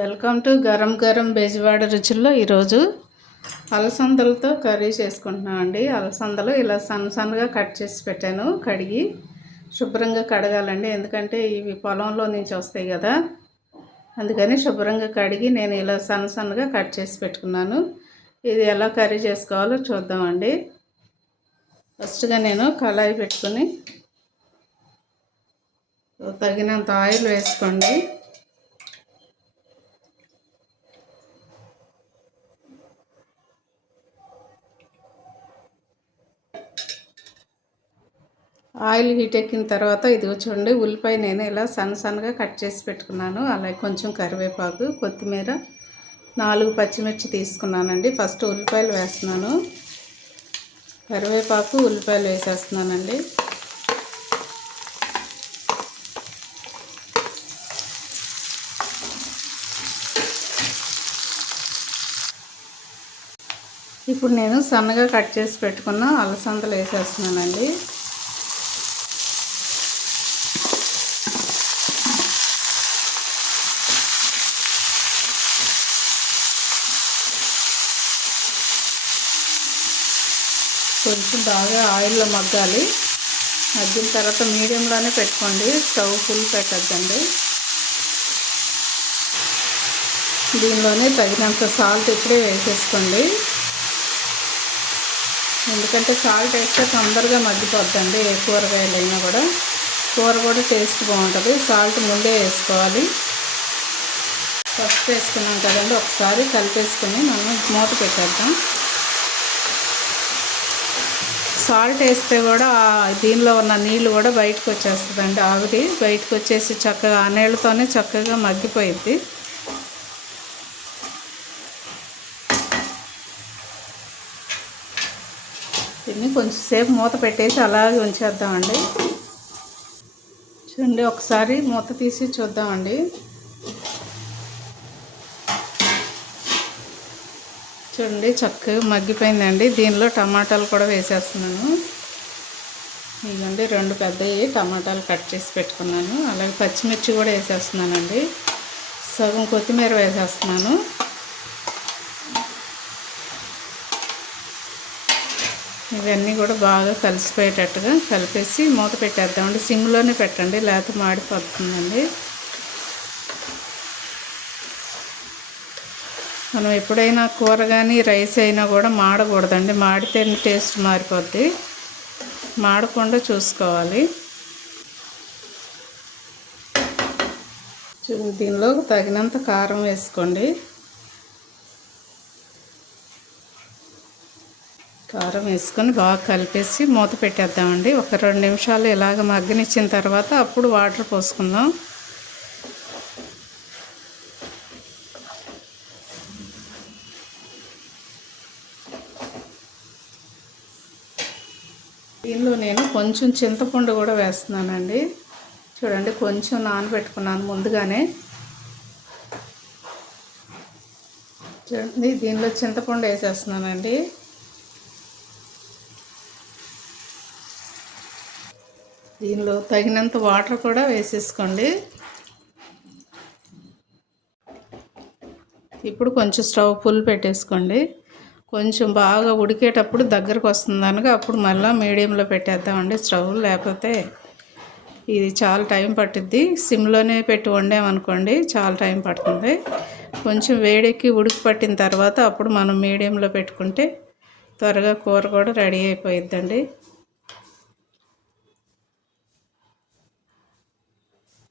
Welcome to garam garam Bezawada రుచుల్లో ఈరోజు అలసందలతో curry చేసుకుంటున్నాం అండి. అలసందలు ఇలా సన్నగా కట్ చేసి పెట్టాను. కడిగి శుభ్రంగా కడగాలండి, ఎందుకంటే ఇవి పొలంలో నుంచి వస్తాయి కదా, అందుకని శుభ్రంగా కడిగి నేను ఇలా సన్నగా కట్ చేసి పెట్టుకున్నాను. ఇది ఎలా కర్రీ చేసుకోవాలో చూద్దామండి. ఫస్ట్గా నేను కళాయి పెట్టుకుని తగినంత ఆయిల్ వేసుకోండి. ఆయిల్ హీట్ ఎక్కిన తర్వాత ఇదిగో చూడండి, ఉల్లిపాయ నేను ఇలా సన్నగా కట్ చేసి పెట్టుకున్నాను. అలాగే కొంచెం కరివేపాకు, కొత్తిమీర, 4 పచ్చిమిర్చి తీసుకున్నానండి. ఫస్ట్ ఉల్లిపాయలు వేస్తున్నాను. కరివేపాకు, ఉల్లిపాయలు వేసేస్తున్నానండి. ఇప్పుడు నేను సన్నగా కట్ చేసి పెట్టుకున్న అలసందలు వేసేస్తున్నానండి. కొంచెం బాగా ఆయిల్లో మగ్గాలి. మగ్గిన తర్వాత మీడియంలోనే పెట్టుకోండి, స్టవ్ ఫుల్ పెట్టద్దండి. దీనిలోనే తగినంత సాల్ట్ ఇప్పుడే వేసేసుకోండి, ఎందుకంటే సాల్ట్ వేస్తే తొందరగా మగ్గిపోద్దండి. ఏ కూరగాయలు అయినా కూడా, కూర కూడా టేస్ట్ బాగుంటుంది. సాల్ట్ ముందే వేసుకోవాలి. ఫస్ట్ వేసుకున్నాం కదండి, ఒకసారి కలిపేసుకుని మనం మూత పెట్టేద్దాం. సాల్ట్ వేస్తే కూడా దీనిలో ఉన్న నీళ్ళు కూడా బయటకు వచ్చేస్తుందండి. ఆవిరి బయటకు వచ్చేసి చక్కగా ఆ నీళ్ళతోనే చక్కగా మగ్గిపోయిద్ది. దీన్ని కొంచెంసేపు మూత పెట్టేసి అలాగే ఉంచేద్దామండి. చూడండి, ఒకసారి మూత తీసి చూద్దామండి. చూడండి, చక్కగా మగ్గిపోయిందండి. దీనిలో టమాటాలు కూడా వేసేస్తున్నాను. ఇదండి 2 పెద్దవి టమాటాలు కట్ చేసి పెట్టుకున్నాను. అలాగే పచ్చిమిర్చి కూడా వేసేస్తున్నానండి. సగం కొత్తిమీర వేసేస్తున్నాను. ఇవన్నీ కూడా బాగా కలిసిపోయేటట్టుగా కలిపేసి మూత పెట్టేద్దామండి. సిమ్లోనే పెట్టండి, లేకపోతే మాడిపోతుందండి. మనం ఎప్పుడైనా కూర కానీ రైస్ అయినా కూడా మాడకూడదండి. మాడితే టేస్ట్ మారిపోద్ది. మాడకుండా చూసుకోవాలి. దీనిలో తగినంత కారం వేసుకోండి. కారం వేసుకొని బాగా కలిపేసి మూత పెట్టేద్దామండి. ఒక 2 నిమిషాలు ఇలాగ మగ్గనిచ్చిన తర్వాత అప్పుడు వాటర్ పోసుకుందాం. దీనిలో నేను కొంచెం చింతపండు కూడా వేస్తున్నానండి. చూడండి, కొంచెం నానబెట్టుకున్నాను ముందుగానే. చూడండి, దీనిలో చింతపండు వేసేస్తున్నానండి. దీనిలో తగినంత వాటర్ కూడా వేసేసుకోండి. ఇప్పుడు కొంచెం స్టవ్ ఫుల్ పెట్టేసుకోండి. కొంచెం బాగా ఉడికేటప్పుడు దగ్గరకు వస్తుంది అనగా అప్పుడు మళ్ళీ మీడియంలో పెట్టేద్దామండి స్టవ్. లేకపోతే ఇది చాలా టైం పట్టుద్ది. సిమ్లోనే పెట్టి వండామనుకోండి చాలా టైం పడుతుంది. కొంచెం వేడెక్కి ఉడికి పట్టిన తర్వాత అప్పుడు మనం మీడియంలో పెట్టుకుంటే త్వరగా కూర కూడా రెడీ అయిపోయిద్దండి.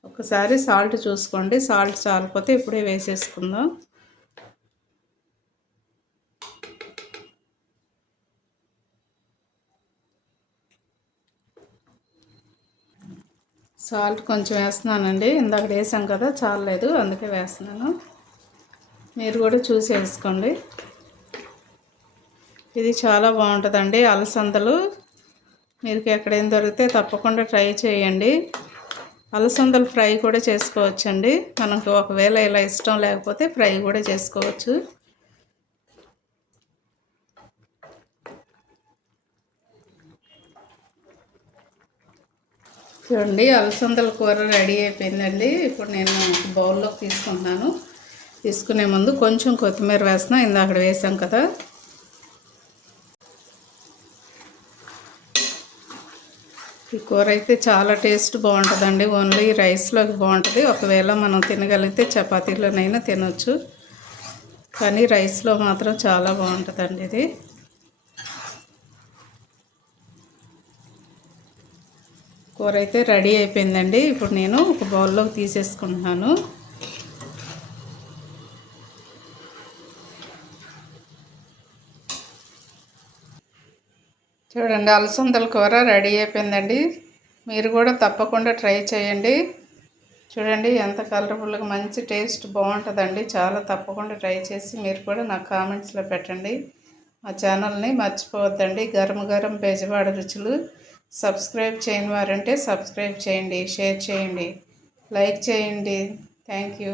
ఒకసారి సాల్ట్ చూసుకోండి, సాల్ట్ చాలిపోతే ఇప్పుడే వేసేసుకుందాం. సాల్ట్ కొంచెం వేస్తున్నానండి, ఇందాక వేసాం కదా చాలలేదు, అందుకే వేస్తున్నాను. మీరు కూడా చూసి వేసుకోండి. ఇది చాలా బాగుంటుందండి అలసందలు. మీకు ఎక్కడైనా దొరికితే తప్పకుండా ట్రై చేయండి. అలసందలు ఫ్రై కూడా చేసుకోవచ్చండి. మనకు ఒకవేళ ఇలా ఇష్టం లేకపోతే ఫ్రై కూడా చేసుకోవచ్చు. చూడండి, అలసందల కూర రెడీ అయిపోయిందండి. ఇప్పుడు నేను బౌల్లోకి తీసుకుంటున్నాను. తీసుకునే ముందు కొంచెం కొత్తిమీర వేస్తున్నా, ఇందాక వేసాం కదా. ఈ కూర అయితే చాలా టేస్ట్ బాగుంటుందండి. ఓన్లీ రైస్లోకి బాగుంటుంది. ఒకవేళ మనం తినగలిగితే చపాతీలోనైనా తినొచ్చు, కానీ రైస్లో మాత్రం చాలా బాగుంటుందండి ఇది. కూర అయితే రెడీ అయిపోయిందండి. ఇప్పుడు నేను ఒక బౌల్లోకి తీసేసుకుంటున్నాను. చూడండి, అలసందల కూర రెడీ అయిపోయిందండి. మీరు కూడా తప్పకుండా ట్రై చేయండి. చూడండి ఎంత కలర్ఫుల్గా, మంచి టేస్ట్ బాగుంటుందండి. చాలా తప్పకుండా ట్రై చేసి మీరు కూడా నాకు కామెంట్స్లో పెట్టండి. మా ఛానల్ని మర్చిపోవద్దండి. గరం గరం బెజవాడ రుచులు. సబ్స్క్రైబ్ చేయని వారంటే సబ్స్క్రైబ్ చేయండి, షేర్ చేయండి, లైక్ చేయండి. Thank you.